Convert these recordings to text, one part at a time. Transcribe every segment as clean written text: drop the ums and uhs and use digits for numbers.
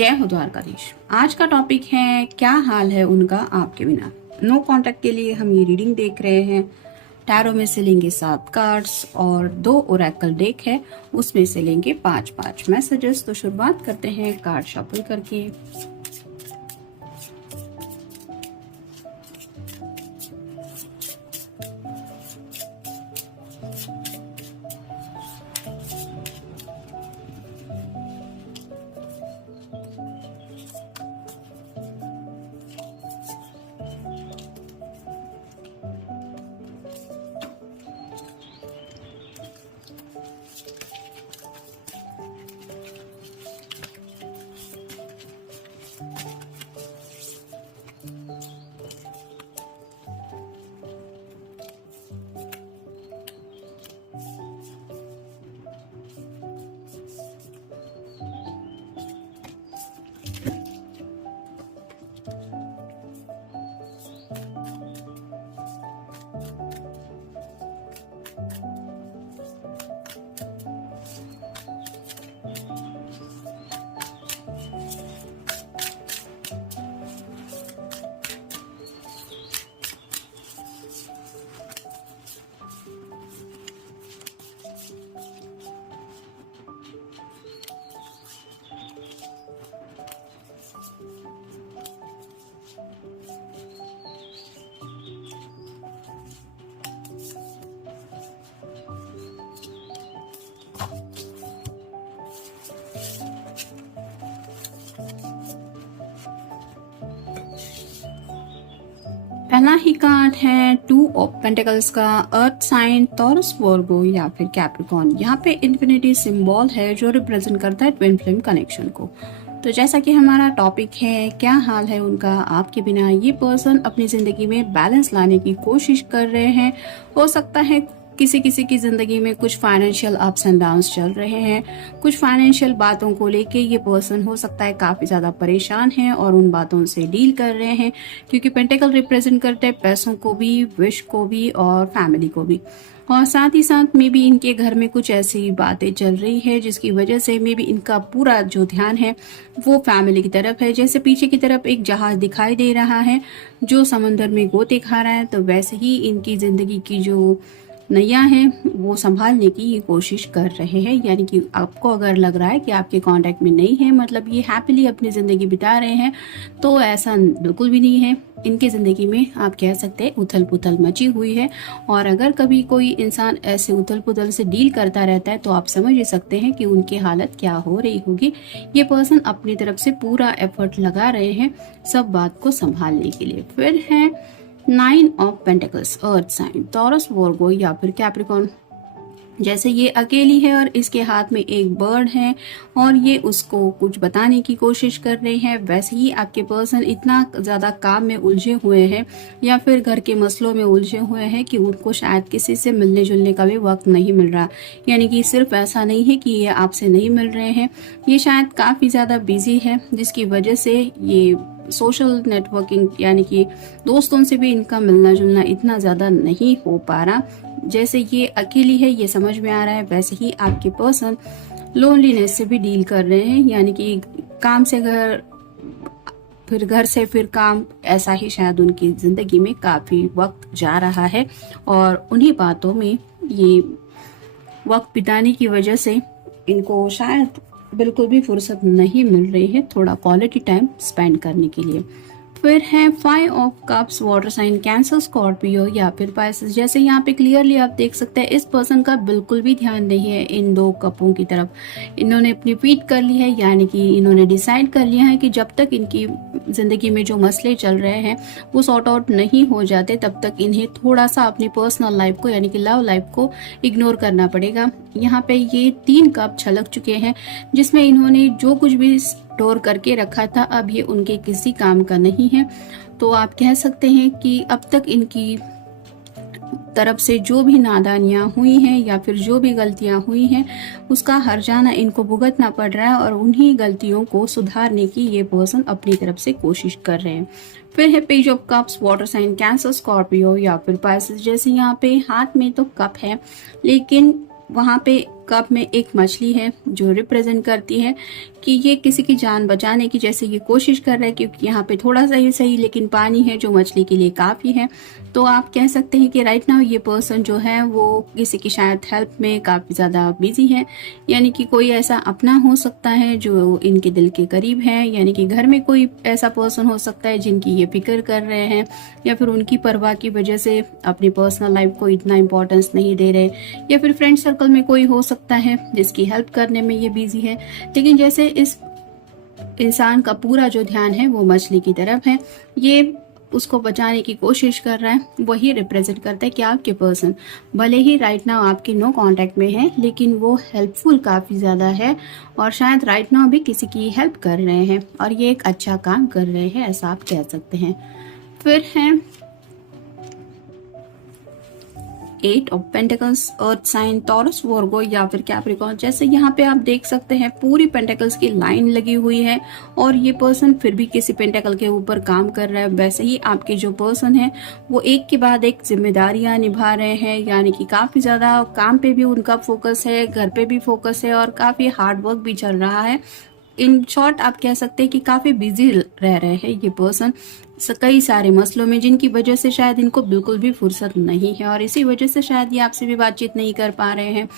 जय हो द्वारकाधीश। आज का टॉपिक है क्या हाल है उनका आपके बिना। नो कांटेक्ट के लिए हम ये रीडिंग देख रहे हैं। टैरो में से लेंगे 7 कार्ड्स और 2 ओरेकल डेक है, उसमें से लेंगे 5-5 मैसेजेस। तो शुरुआत करते हैं कार्ड शफल करके। पहला ही कार्ड है 2 ऑफ पेंटिकल्स का अर्थ साइन टॉरस वर्गो या फिर कैप्रिकॉर्न। यहाँ पे इन्फिनिटी सिंबल है जो रिप्रेजेंट करता है ट्विन फ्लेम कनेक्शन को। तो जैसा कि हमारा टॉपिक है क्या हाल है उनका आपके बिना, ये पर्सन अपनी जिंदगी में बैलेंस लाने की कोशिश कर रहे हैं। हो सकता है किसी किसी की जिंदगी में कुछ फाइनेंशियल अप्स एंड डाउन्स चल रहे हैं, कुछ फाइनेंशियल बातों को लेके ये पर्सन हो सकता है काफी ज्यादा परेशान है और उन बातों से डील कर रहे हैं, क्योंकि पेंटिकल रिप्रेजेंट करते हैं पैसों को भी, विश को भी और फैमिली को भी। और साथ ही साथ मे बी इनके घर में कुछ ऐसी बातें चल रही है जिसकी वजह से मे बी इनका पूरा जो ध्यान है वो फैमिली की तरफ है। जैसे पीछे की तरफ एक जहाज दिखाई दे रहा है जो समंदर में गोते खा रहा है, तो वैसे ही इनकी जिंदगी की जो नैया है वो संभालने की ये कोशिश कर रहे हैं। यानी कि आपको अगर लग रहा है कि आपके कांटेक्ट में नहीं है, मतलब ये हैप्पीली अपनी जिंदगी बिता रहे हैं, तो ऐसा बिल्कुल भी नहीं है। इनके जिंदगी में आप कह सकते हैं उथल पुथल मची हुई है। और अगर कभी कोई इंसान ऐसे उथल पुथल से डील करता रहता है तो आप समझ ही सकते हैं कि उनकी हालत क्या हो रही होगी। ये पर्सन अपनी तरफ से पूरा एफर्ट लगा रहे हैं सब बात को संभालने के लिए। फिर है 9 of pentacles earth sign Taurus Virgo या फिर कैप्रिकॉर्न। जैसे ये अकेली है और इसके हाथ में एक बर्ड है और ये उसको कुछ बताने की कोशिश कर रहे हैं, वैसे ही आपके पर्सन इतना ज्यादा काम में उलझे हुए हैं या फिर घर के मसलों में उलझे हुए हैं कि उनको शायद किसी से मिलने जुलने का भी वक्त नहीं मिल रहा। यानी कि सिर्फ ऐसा नहीं है कि ये आपसे नहीं मिल रहे हैं, ये शायद काफी ज्यादा बिजी है, जिसकी वजह से ये सोशल नेटवर्किंग यानी कि दोस्तों से भी इनका मिलना जुलना इतना ज्यादा नहीं हो पा रहा। जैसे ये अकेली है ये समझ में आ रहा है, वैसे ही आपके पर्सन लोनलीनेस से भी डील कर रहे हैं। यानी कि काम से घर, फिर घर से फिर काम, ऐसा ही शायद उनकी जिंदगी में काफी वक्त जा रहा है और उन्हीं बातों में ये वक्त बिताने की वजह से इनको शायद बिल्कुल भी फुर्सत नहीं मिल रही है थोड़ा क्वालिटी टाइम स्पेंड करने के लिए। फिर है 5 of cups water sign Cancer Scorpio या फिर पाइसेस। जैसे यहाँ पे क्लियरली आप देख सकते हैं इस पर्सन का बिल्कुल भी ध्यान नहीं है इन 2 कपों की तरफ। इन्होंने अपनी पीठ कर ली है, यानी कि इन्होंने डिसाइड कर लिया है कि जब तक इनकी जिंदगी में जो मसले चल रहे हैं वो सॉर्ट आउट नहीं हो जाते तब तक इन्हें थोड़ा सा अपनी पर्सनल लाइफ को यानी कि लव लाइफ को इग्नोर करना पड़ेगा। यहाँ पे ये 3 कप छलक चुके हैं जिसमें इन्होंने जो कुछ भी स्टोर करके रखा था अब ये उनके किसी काम का नहीं है। तो आप कह सकते हैं कि अब तक इनकी तरफ से जो भी नादानियां हुई हैं या फिर जो भी गलतियां हुई हैं उसका हर्जाना इनको भुगतना पड़ रहा है और उन्हीं गलतियों को सुधारने की ये पर्सन अपनी तरफ से कोशिश कर रहे हैं। फिर है page of cups water sign Cancer Scorpio या फिर पाइसेस। जैसे यहाँ पे हाथ में तो कप है लेकिन वहां पे कप में एक मछली है जो रिप्रेजेंट करती है कि ये किसी की जान बचाने की जैसे ये कोशिश कर रहा है, क्योंकि यहाँ पे थोड़ा सा ही सही लेकिन पानी है जो मछली के लिए काफ़ी है। तो आप कह सकते हैं कि राइट नाउ ये पर्सन जो है वो किसी की शायद हेल्प में काफ़ी ज़्यादा बिजी है, यानी कि कोई ऐसा अपना हो सकता है जो इनके दिल के करीब है, यानी कि घर में कोई ऐसा पर्सन हो सकता है जिनकी ये फिक्र कर रहे हैं, या फिर उनकी परवाह की वजह से अपनी पर्सनल लाइफ को इतना इम्पोर्टेंस नहीं दे रहे, या फिर फ्रेंड सर्कल में कोई हो सकता है जिसकी हेल्प करने में ये बिजी है। लेकिन जैसे इस इंसान का पूरा जो ध्यान है वो मछली की तरफ है, ये उसको बचाने की कोशिश कर रहा है, वही रिप्रेजेंट करता है कि आपके पर्सन भले ही राइट नाउ आपके नो कांटेक्ट में है लेकिन वो हेल्पफुल काफ़ी ज़्यादा है, और शायद राइट नाउ भी किसी की हेल्प कर रहे हैं और ये एक अच्छा काम कर रहे हैं, ऐसा आप कह सकते हैं। फिर है 8 of pentacles, earth sign, Taurus, Virgo या फिर कैप्रिकॉर्न। जैसे यहाँ पे आप देख सकते हैं पूरी पेंटिकल्स की लाइन लगी हुई है और ये पर्सन फिर भी किसी पेंटिकल के ऊपर काम कर रहा है। वैसे ही आपके जो पर्सन है वो एक के बाद एक जिम्मेदारियां निभा रहे हैं, यानी कि काफी ज्यादा काम पे भी उनका फोकस है, घर पे भी फोकस है और काफी हार्ड वर्क भी चल रहा है। इन शॉर्ट आप कह सकते हैं कि काफी बिजी रह रहे हैं ये पर्सन कई सारे मसलों में, जिनकी वजह से शायद इनको बिल्कुल भी फुर्सत नहीं है और इसी वजह से शायद ये आपसे भी बातचीत नहीं कर पा रहे हैं।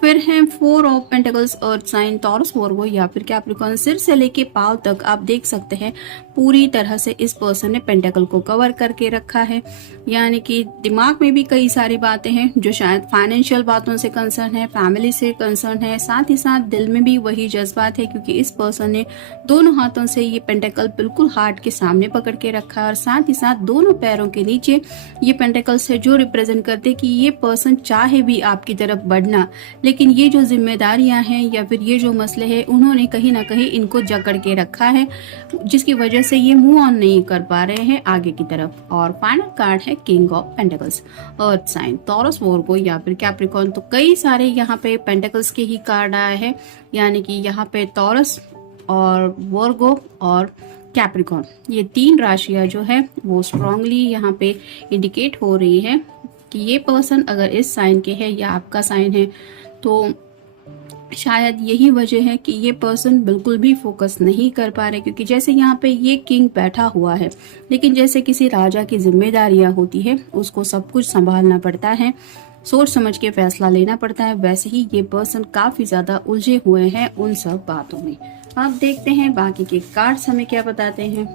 फिर है 4 of pentacles, earth sign, Taurus, Virgo या फिर कैप्रिकॉर्न। सिर से लेके पांव तक आप देख सकते हैं पूरी तरह से इस पर्सन ने पेंटिकल को कवर करके रखा है, यानी कि दिमाग में भी कई सारी बातें हैं जो शायद फाइनेंशियल बातों से कंसर्न है, फैमिली से कंसर्न है, साथ ही साथ दिल में भी वही जज्बात है, क्योंकि इस पर्सन ने दोनों हाथों से ये पेंटिकल बिल्कुल हार्ट के सामने पकड़ के रखा है और साथ ही साथ दोनों पैरों के नीचे ये पेंटिकल्स है जो रिप्रेजेंट करते कि ये पर्सन चाहे भी आपकी तरफ बढ़ना, लेकिन ये जो जिम्मेदारियां हैं या फिर ये जो मसले हैं उन्होंने कहीं ना कहीं इनको जकड़ के रखा है, जिसकी वजह से ये मूव ऑन नहीं कर पा रहे हैं आगे की तरफ। और फाइनल कार्ड है king of pentacles, earth sign, Taurus, Virgo या फिर कैप्रिकॉर्न। तो कई सारे यहाँ पे पेंटिकल्स के ही कार्ड आए हैं, यानी कि यहाँ पे टॉरस और वर्गो और कैप्रिकॉर्न, ये 3 राशियां जो है वो स्ट्रांगली यहाँ पे इंडिकेट हो रही है कि ये पर्सन अगर इस साइन के है या आपका साइन है तो शायद यही वजह है कि ये पर्सन बिल्कुल भी फोकस नहीं कर पा रहे, क्योंकि जैसे यहाँ पे ये किंग बैठा हुआ है, लेकिन जैसे किसी राजा की जिम्मेदारियां होती है उसको सब कुछ संभालना पड़ता है, सोच समझ के फैसला लेना पड़ता है, वैसे ही ये पर्सन काफी ज्यादा उलझे हुए हैं उन सब बातों में। अब देखते हैं बाकी के कार्ड्स हमें क्या बताते हैं।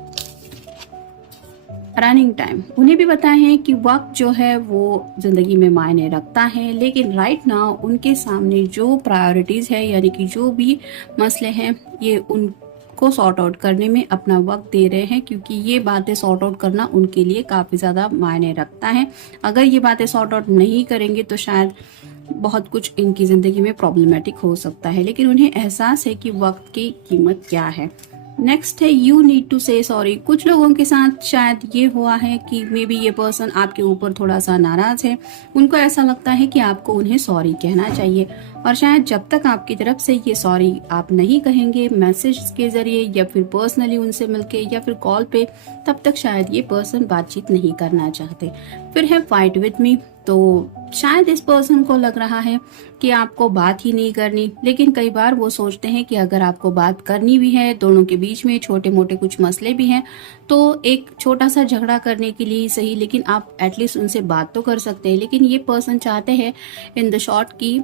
रनिंग टाइम, उन्हें भी पता है कि वक्त जो है वो जिंदगी में मायने रखता है, लेकिन राइट नाउ उनके सामने जो प्रायोरिटीज है, यानी कि जो भी मसले हैं ये उनको सॉर्ट आउट करने में अपना वक्त दे रहे हैं, क्योंकि ये बातें सॉर्ट आउट करना उनके लिए काफी ज्यादा मायने रखता है। अगर ये बातें सॉर्ट आउट नहीं करेंगे तो शायद बहुत कुछ इनकी जिंदगी में प्रॉब्लमेटिक हो सकता है, लेकिन उन्हें एहसास है कि वक्त की कीमत क्या है। नेक्स्ट है यू नीड टू से सॉरी। कुछ लोगों के साथ शायद ये हुआ है कि मे बी ये पर्सन आपके ऊपर थोड़ा सा नाराज है, उनको ऐसा लगता है कि आपको उन्हें सॉरी कहना चाहिए, और शायद जब तक आपकी तरफ से ये सॉरी आप नहीं कहेंगे मैसेज के जरिए या फिर पर्सनली उनसे मिलके या फिर कॉल पे, तब तक शायद ये पर्सन बातचीत नहीं करना चाहते। फिर है फाइट विद मी, तो शायद इस पर्सन को लग रहा है कि आपको बात ही नहीं करनी, लेकिन कई बार वो सोचते हैं कि अगर आपको बात करनी भी है, दोनों के बीच में छोटे मोटे कुछ मसले भी हैं, तो एक छोटा सा झगड़ा करने के लिए सही, लेकिन आप एटलीस्ट उनसे बात तो कर सकते हैं। लेकिन ये पर्सन चाहते हैं इन द शॉर्ट की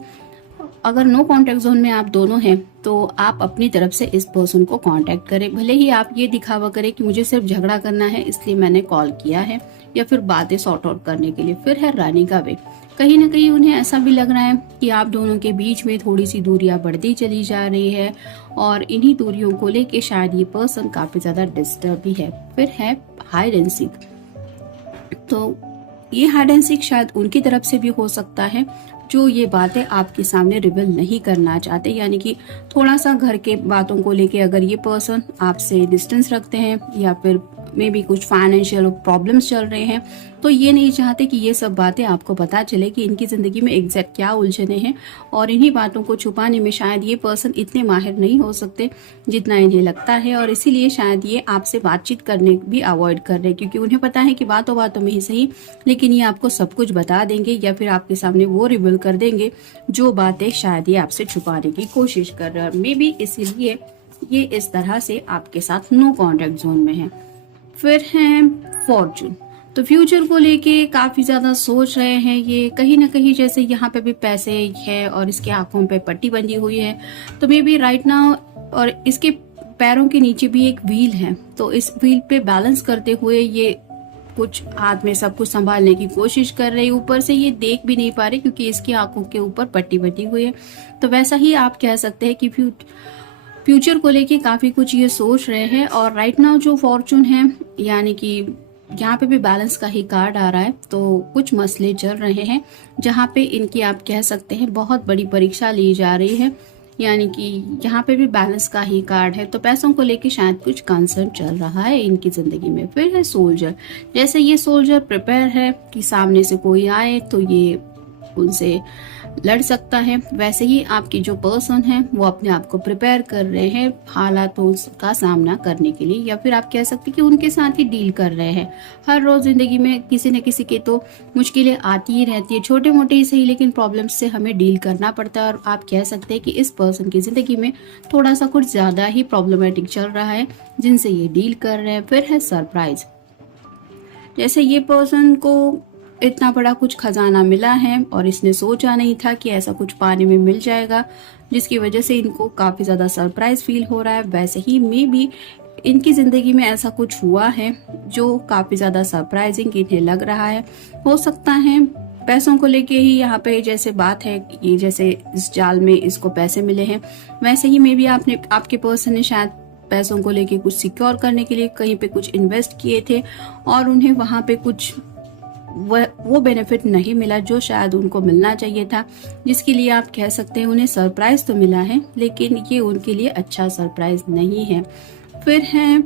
अगर नो कांटेक्ट जोन में आप दोनों हैं तो आप अपनी तरफ से इस पर्सन को कांटेक्ट करें, भले ही आप ये दिखावा करें कि मुझे सिर्फ झगड़ा करना है इसलिए मैंने कॉल किया है, या फिर बातें सॉर्ट आउट करने के लिए। फिर है रनिंग अवे, कहीं ना कहीं उन्हें ऐसा भी लग रहा है कि आप दोनों के बीच में थोड़ी सी दूरियां बढ़ती चली जा रही है और इन्हीं दूरियों को लेके शायद ये पर्सन काफी ज्यादा डिस्टर्ब भी है। फिर है हाइड एंड सीक, तो ये हाइड एंड सीक शायद उनकी तरफ से भी हो सकता है जो ये बातें आपके सामने रिवील नहीं करना चाहते, यानी कि थोड़ा सा घर के बातों को लेके अगर ये पर्सन आपसे डिस्टेंस रखते हैं या फिर में भी कुछ फाइनेंशियल प्रॉब्लम्स चल रहे हैं, तो ये नहीं चाहते कि ये सब बातें आपको पता चले कि इनकी जिंदगी में एग्जैक्ट क्या उलझने हैं, और इन्हीं बातों को छुपाने में शायद ये पर्सन इतने माहिर नहीं हो सकते जितना इन्हें लगता है, और इसीलिए शायद ये आपसे बातचीत करने भी अवॉइड कर रहे हैं, क्योंकि उन्हें पता है कि बातों बातों में ही सही लेकिन ये आपको सब कुछ बता देंगे या फिर आपके सामने वो रिवील कर देंगे जो बातें शायद ये आपसे छुपाने की कोशिश कर रहे हैं। मे बी इसीलिए ये इस तरह से आपके साथ नो कॉन्टैक्ट जोन में है। फिर है फॉर्चून, तो फ्यूचर को लेके काफी ज्यादा सोच रहे हैं ये, कहीं ना कहीं जैसे यहाँ पे भी पैसे है और इसके आंखों पे पट्टी बंधी हुई है, तो मे बी राइट नाउ, और इसके पैरों के नीचे भी एक व्हील है, तो इस व्हील पे बैलेंस करते हुए ये कुछ हाथ में सब कुछ संभालने की कोशिश कर रहे, ऊपर से ये देख भी नहीं पा रहे क्योंकि इसकी आंखों के ऊपर पट्टी बंधी हुई है। तो वैसा ही आप कह सकते हैं कि फ्यूचर को लेके काफी कुछ ये सोच रहे हैं। और राइट नाउ जो फॉर्चून है, यानी कि यहाँ पे भी बैलेंस का ही कार्ड आ रहा है, तो कुछ मसले चल रहे हैं जहाँ पे इनकी आप कह सकते हैं बहुत बड़ी परीक्षा ली जा रही है, यानी कि यहाँ पे भी बैलेंस का ही कार्ड है। तो पैसों को लेके शायद कुछ कंसर्न चल रहा है इनकी जिंदगी में। फिर है सोल्जर, जैसे ये सोल्जर प्रिपेयर है कि सामने से कोई आए तो ये उनसे लड़ सकता है, वैसे ही आपके जो पर्सन है वो अपने आप को प्रिपेयर कर रहे हैं हालातों का सामना करने के लिए, या फिर आप कह सकते हैं कि उनके साथ ही डील कर रहे हैं। हर रोज जिंदगी में किसी न किसी के तो मुश्किलें आती ही रहती है, छोटे मोटे ही सही, लेकिन प्रॉब्लम्स से हमें डील करना पड़ता है। और आप कह सकते हैं कि इस पर्सन की जिंदगी में थोड़ा सा कुछ ज्यादा ही प्रॉब्लमेटिक चल रहा है जिनसे ये डील कर रहे हैं। फिर है सरप्राइज, जैसे ये पर्सन को इतना बड़ा कुछ खजाना मिला है और इसने सोचा नहीं था कि ऐसा कुछ पाने में मिल जाएगा, जिसकी वजह से इनको काफी ज्यादा सरप्राइज फील हो रहा है। वैसे ही मे भी इनकी जिंदगी में ऐसा कुछ हुआ है जो काफी ज्यादा सरप्राइजिंग इन्हें लग रहा है। हो सकता है पैसों को लेके ही यहाँ पे जैसे बात है, ये जैसे इस जाल में इसको पैसे मिले हैं, वैसे ही मे भी आपके पर्सन ने शायद पैसों को लेके कुछ सिक्योर करने के लिए कहीं पे कुछ इन्वेस्ट किए थे और उन्हें वहां पे कुछ वो बेनिफिट नहीं मिला जो शायद उनको मिलना चाहिए था, जिसके लिए आप कह सकते हैं उन्हें सरप्राइज तो मिला है लेकिन ये उनके लिए अच्छा सरप्राइज नहीं है। फिर है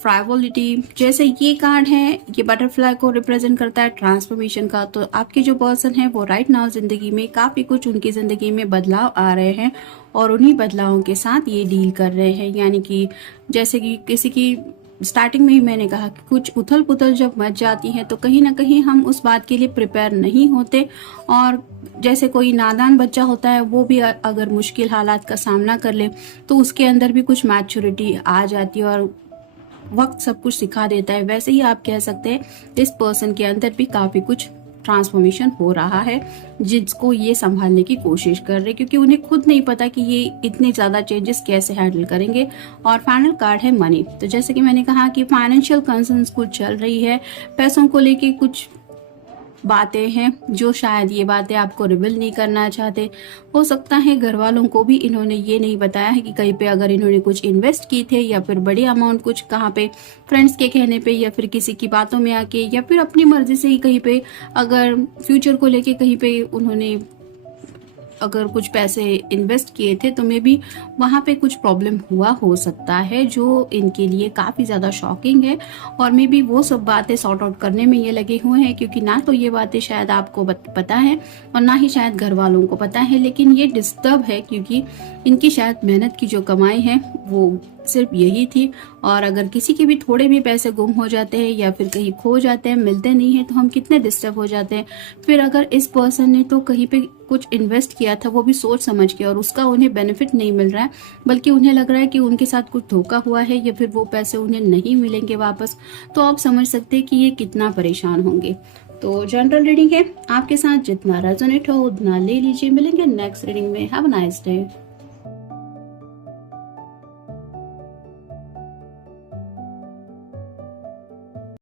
फ्राइवोलिटी, जैसे ये कार्ड है ये बटरफ्लाई को रिप्रेजेंट करता है ट्रांसफॉर्मेशन का। तो आपके जो पर्सन है वो राइट नाउ जिंदगी में काफी कुछ उनकी जिंदगी में बदलाव आ रहे हैं और उन्हीं बदलावों के साथ ये डील कर रहे हैं, यानी कि जैसे कि किसी की स्टार्टिंग में ही मैंने कहा कि कुछ उथल पुथल जब मच जाती है तो कहीं ना कहीं हम उस बात के लिए प्रिपेयर नहीं होते, और जैसे कोई नादान बच्चा होता है वो भी अगर मुश्किल हालात का सामना कर ले तो उसके अंदर भी कुछ मैच्योरिटी आ जाती है और वक्त सब कुछ सिखा देता है। वैसे ही आप कह सकते हैं इस पर्सन के अंदर भी काफी कुछ ट्रांसफॉर्मेशन हो रहा है जिसको ये संभालने की कोशिश कर रहे, क्योंकि उन्हें खुद नहीं पता कि ये इतने ज्यादा चेंजेस कैसे हैंडल करेंगे। और फाइनल कार्ड है मनी, तो जैसे कि मैंने कहा कि फाइनेंशियल कंसर्न्स कुछ चल रही है, पैसों को लेके कुछ बातें हैं जो शायद ये बातें आपको रिवील नहीं करना चाहते। हो सकता है घर वालों को भी इन्होंने ये नहीं बताया है कि कहीं पे अगर इन्होंने कुछ इन्वेस्ट की थे या फिर बड़ी अमाउंट कुछ कहाँ पे फ्रेंड्स के कहने पे या फिर किसी की बातों में आके या फिर अपनी मर्जी से ही कहीं पे अगर फ्यूचर को लेके कहीं पे उन्होंने अगर कुछ पैसे इन्वेस्ट किए थे तो मे बी वहाँ पे कुछ प्रॉब्लम हुआ हो सकता है जो इनके लिए काफ़ी ज़्यादा शॉकिंग है, और मे बी वो सब बातें सॉर्ट आउट करने में ये लगे हुए हैं, क्योंकि ना तो ये बातें शायद आपको पता है और ना ही शायद घर वालों को पता है, लेकिन ये डिस्टर्ब है क्योंकि इनकी शायद मेहनत की जो कमाई है वो सिर्फ यही थी। और अगर किसी के भी थोड़े भी पैसे गुम हो जाते हैं या फिर कहीं खो जाते हैं, मिलते नहीं है, तो हम कितने डिस्टर्ब हो जाते हैं। फिर अगर इस पर्सन ने तो कहीं पे कुछ इन्वेस्ट किया था वो भी सोच समझ के और उसका उन्हें बेनिफिट नहीं मिल रहा है, बल्कि उन्हें लग रहा है कि उनके साथ कुछ धोखा हुआ है या फिर वो पैसे उन्हें नहीं मिलेंगे वापस, तो आप समझ सकते हैं कि ये कितना परेशान होंगे। तो जनरल रीडिंग है, आपके साथ जितना रेजोनेट हो उतना ले लीजिए। मिलेंगे नेक्स्ट रीडिंग में। Have a nice day.